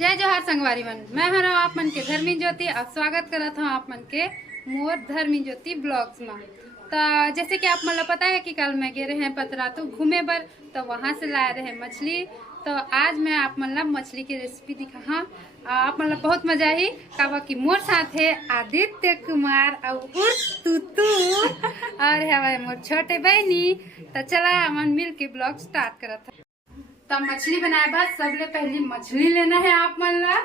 जय जोहार संगवारी मन, मैं हूँ आप मन के धर्मी ज्योति। आप स्वागत करत हूँ आप मन के मोर धर्मी ज्योति ब्लॉग्स में। तो जैसे कि आप मन पता है कि कल मैं गए रहे पतरा तो घूमे बर, तो वहाँ से लाए रहे मछली। तो आज मैं आप मन मछली की रेसिपी दिखा। हाँ, आप मन बहुत मजा आई काबा की मोर साथ है आदित्य कुमार और तूतू और है मोर छोटे बहनी। तो चला मन मिल के ब्लॉग स्टार्ट करत है। तो मछली बनाए बाद सबले पहले मछली लेना है आप मन ला।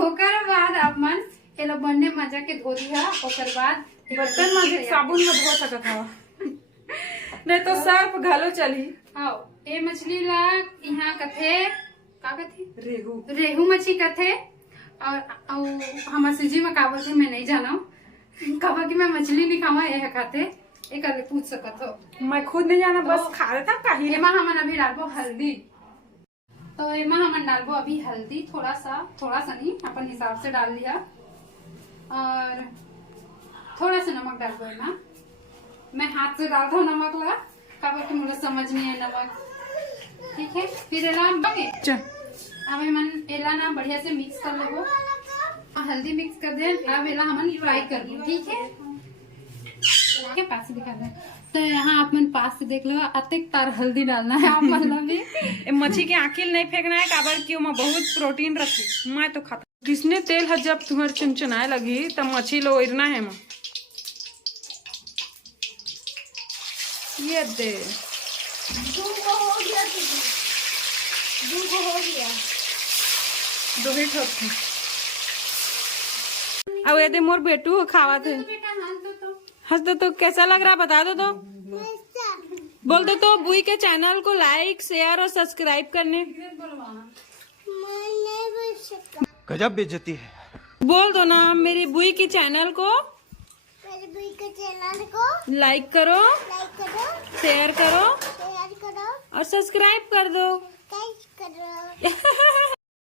ओकर बाद आप मन एला बनने मजा के धो दिया। ओकर बाद बर्तन में साबुन में धो सकत हवा नहीं तो सर्फ घलो चली। आओ ए मछली ला यहाँ कथे का कथे रेहू रेहू मछली कथे। और हमार सूजी में का बोलते मैं नहीं जाना कहा कि मैं मछली नहीं खावा ये खाते एक पूछ सकत हो। मैं खुद नहीं जाना, बस खा रहा था कहीं। एमा हमन अभी डालबो हल्दी। तो एमा हमन डालबो अभी हल्दी थोड़ा सा नहीं अपन हिसाब से डाल लिया। और थोड़ा सा नमक डालबो एमा। मैं हाथ से डाल दो नमक ला काबर कि मुझे समझ नहीं है नमक। ठीक है, फिर एला बगे अब हमन एला ना बढ़िया से मिक्स कर लेबो। हल्दी मिक्स कर दे। अब एला हमन फ्राई कर ली। ठीक है, के पास से दिखा दे। तो यहाँ आप मन पास से देख लो अतिक तार हल्दी डालना है आप मन भी। मच्छी के आखिल नहीं फेंकना है काबर की ओमा बहुत प्रोटीन रखी। मैं तो खाता किसने तेल है जब तुम्हार चुनचुनाए लगी तब मच्छी लो इरना है मां। ये दे दूगो हो गया दो ही ठोक थे। अब ये दे मोर बेटू खावा थे। हंस दो तो कैसा लग रहा बता दो तो। बोल दो तो बुई के चैनल को लाइक शेयर और सब्सक्राइब करने। गजब बेइज्जती है। बोल दो ना मेरी बुई की चैनल को लाइक करो, शेयर करो और सब्सक्राइब कर दो।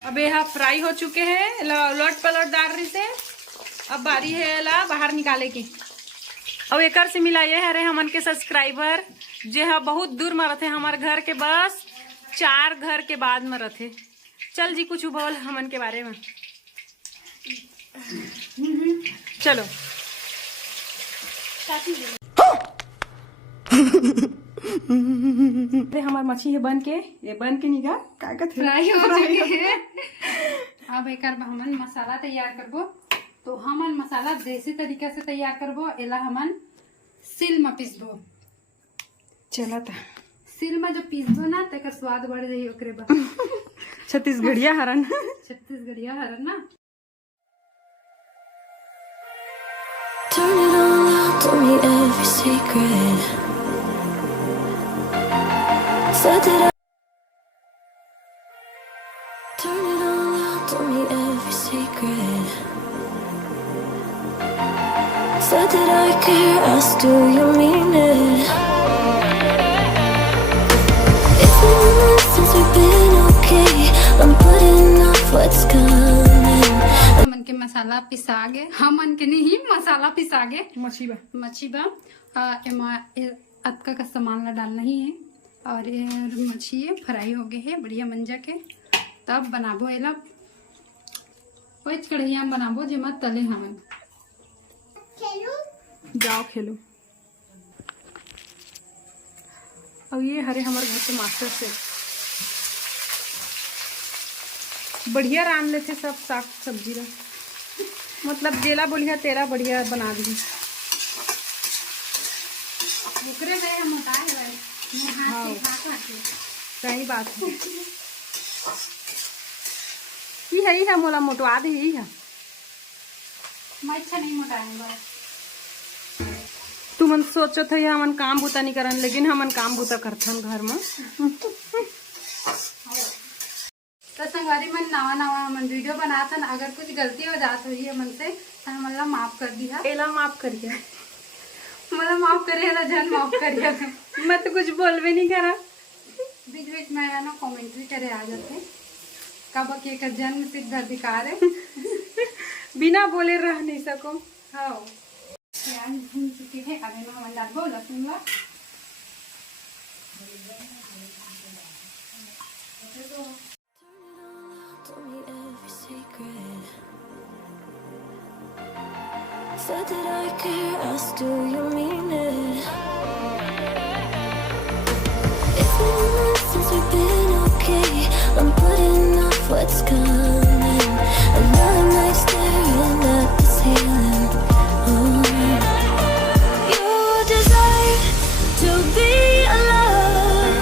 अब यहाँ फ्राई हो चुके हैं, लौट पलट डाल रही से। अब बारी है ला बाहर निकाले की। अब एक से मिला ये है रे हमन के सब्सक्राइबर जे है बहुत दूर में रहते हमारे घर के, बस 4 घर के बाद में रहते। चल जी कुछ बोल हमन के बारे में। चलो हमार मछली है बन के निकाल का फ्राई हो चुके हैं। अब एक हमन मसाला तैयार करबो। तो हमन मसाला देसी तरीका से तैयार करबो। एला हमन सिल में पीसबो। चला था सिल में जब पीसबो ना तो स्वाद बढ़ जाये। ओकरे बाद छत्तीसगढ़िया हरन छत्तीसगढ़िया हरन ना। Turn it all out, tell me every secret. Said that I turn it all out, tell me every secret. Said that I care, ask do you mean it? It's been a month since we've been okay. I'm putting off what's coming. हमन के मसाला पिसा गए। हमन के नहीं मसाला पिसा गए। मच्छी बा एमा अतका का सामान ला डालना ही है। और ये मच्छी फ्राई हो गए है बढ़िया मंजा के। तब बनाबो एला पैच कढ़ैया में बनाबो जेमा तले हमन जाओ खेलो। अब ये हरे हमारे घर के मास्टर से बढ़िया रान लेते सब साग सब्जी ला। मतलब जेला बढ़िया तेरा बढ़िया बना दी। ओकरे गए हम मोटाए गए। हाँ। सही बात है। यही है मोला मोटवा दे यही है। मैं अच्छा नहीं मोटाऊंगा। तू मन सोचो थे हमन काम बुता नहीं करन, लेकिन हमन काम बुता करथन घर में। तो संगवारी मन नवा हमन वीडियो बनाथन। अगर कुछ गलती हो जात हुई है मन से तो हमन ला माफ कर दिया। एला माफ करिए। मतलब माफ करिए ना, जन माफ करिए। मैं तो कुछ बोल भी नहीं करा। बीच बीच में ना कमेंट्री करे आ जाते कब के का जन्म सिद्ध अधिकार है। बिना बोले रह नहीं सको। हाँ प्याज भून चुके हैं। अभी मैं हमन डालबो लहसुन ला। told me every secret. Said that I care, asked do you mean it? It's been months since we've been okay. I'm putting off what's coming. Another night staring at the ceiling. You desire to be alone,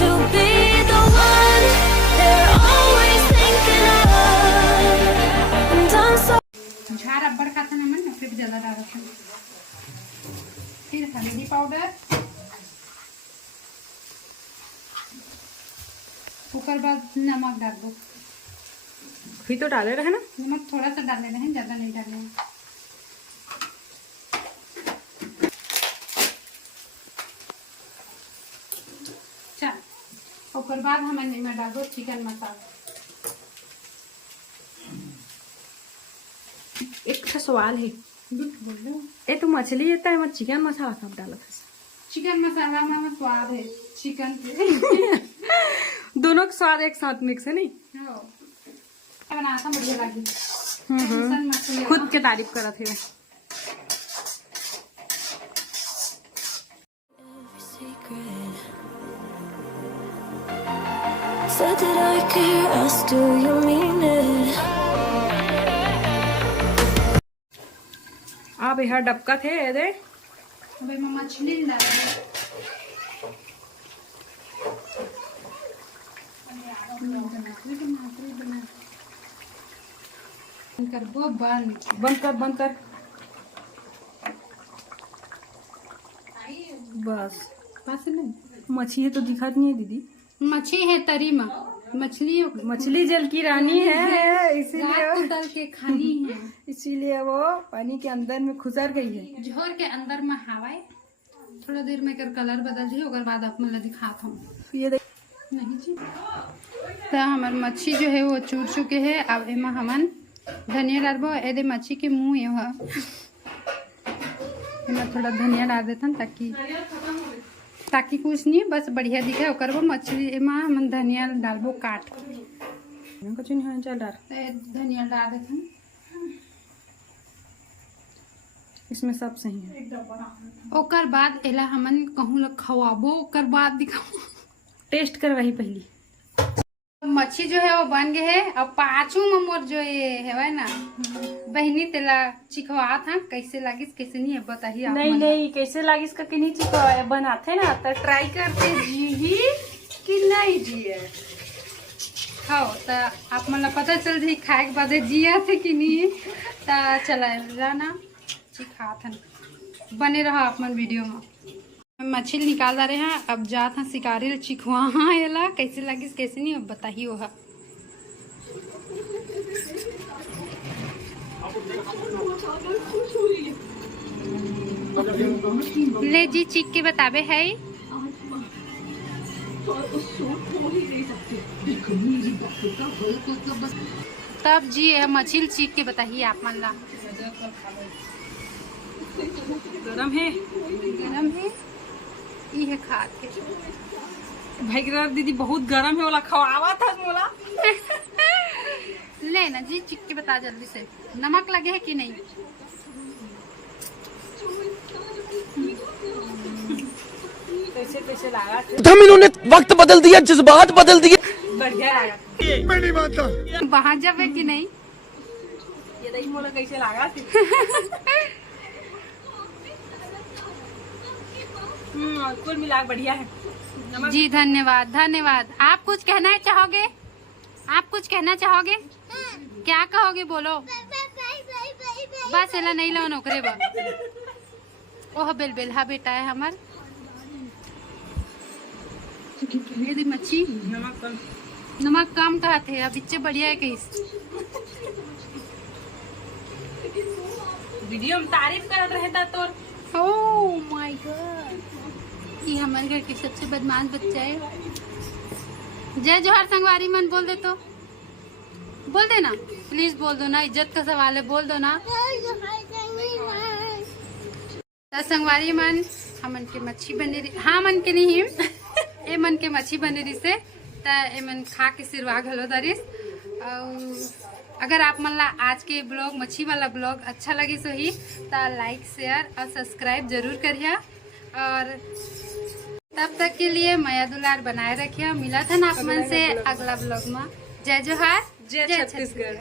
to be the one they're always thinking of. And I'm so झाड़ अब्बड़ का था नमन फिर भी ज्यादा डाला था। फिर हल्दी पाउडर, उसके बाद नमक डाल दो। फिर तो डाले रहे ना। नमक थोड़ा सा डाल रहे हैं, ज्यादा नहीं डाले हैं। चल उसके बाद हम में डाल दो चिकन मसाला। एक ठा सवाल है, बोल दो। ये तो मछली है तो मत चिकन मसाला कब डाला था? चिकन मसाला में स्वाद है चिकन के। दोनों का स्वाद एक साथ मिक्स है नहीं? बना था बढ़िया लगी। खुद के तारीफ करा थे। every secret. Said that I care, asked do you mean it? आप यहाँ डबका थे दे अबे मैं मछली डाल रही कर वो बंद कर बस। पास नहीं मछली है तो दिखात नहीं है दीदी। मछली है तरी में, मछली जल की रानी है, इसीलिए डाल के खानी है। इसीलिए वो पानी के अंदर में खुसर गई है। झोर के अंदर में हवाए थोड़ा देर में कर कलर बदल दी, ओकर बाद आप मतलब दिखाता हूँ। ये देख नहीं जी तो हमार मच्छी जो है वो चूर चुके हैं। अब एमा हमन धनिया डालबो। एदे मच्छी के मुंह ये है, एमा थोड़ा धनिया डाल देथन ताकि कुछ नहीं बस बढ़िया दिखे। ओकर वो मछली एमा हमन धनिया डालबो काट कुछ नहीं चल रहा। धनिया डाल देथन। इसमें सब सही है। ओकर बाद एला हमन कहूँ लग खवाबो, ओकर बाद दिखाओ। टेस्ट कर वही पहली। मच्छी जो है वो बन गए है। अब पाँचों में मोर जो ये है ना बहनी तेला चिखवा था कैसे लागिस कैसे नहीं है बताइए आप। नहीं कैसे लागिस का नहीं चिखवा बनाते ना तो ट्राई करते जी कि नहीं जिए। हाँ तो आप मतलब पता चल जाए खाए के बाद जिया थे कि नहीं तो चला ना चिखा था। बने रहा अपन वीडियो में। मछली निकाल रहे हैं। अब जात हाँ शिकारी चिखवा हाँ एला कैसे लगिस कैसे नहीं अब बताइए। वो ले जी चीख के बताबे है। तब जी मछली चीख के बताइए आप मन ला। गरम है ये खाते भाई दीदी बहुत गरम है। वाला खवावा था मोला। ले ना जी चिक के बता जल्दी से नमक लगे है कि नहीं। कैसे लगा? हम इन्होंने वक्त बदल दिया, जज्बात बदल दिए। बढ़िया लगा। मैं नहीं मानता। वहाँ जब है कि नहीं। ये देखिए मोला कैसे लगा। कुल मिला बढ़िया है। जी धन्यवाद। आप कुछ कहना चाहोगे? क्या कहोगे बोलो। बस एला नहीं लो नौकरे बा। ओह बेलहा बेटा है हमार। ये मच्छी नमक कम कहते हैं। अब इच्चे बढ़िया है कैसे वीडियो में तारीफ करत रहता तो। ओह माय गॉड, ये हमारे घर के सबसे बदमाश बच्चा है। जय जोहर संगवारी मन बोल दे तो बोल देना प्लीज, बोल दो ना, इज्जत का सवाल है, बोल दो ना। संगवारी मन हमन के मच्छी बने हाँ मन के नहीं ए मन के मच्छी बने रही से तो एमन खा के सिरवा घलो दरिस। और अगर आप मन ला आज के ब्लॉग मच्छी वाला ब्लॉग अच्छा लगे सही तो लाइक शेयर और सब्सक्राइब जरूर करिए। और तब तक के लिए माया दुलार बनाए रखिए। मिला था ना आप मन से अगला ब्लॉग में। जय जोहार, जय छत्तीसगढ़।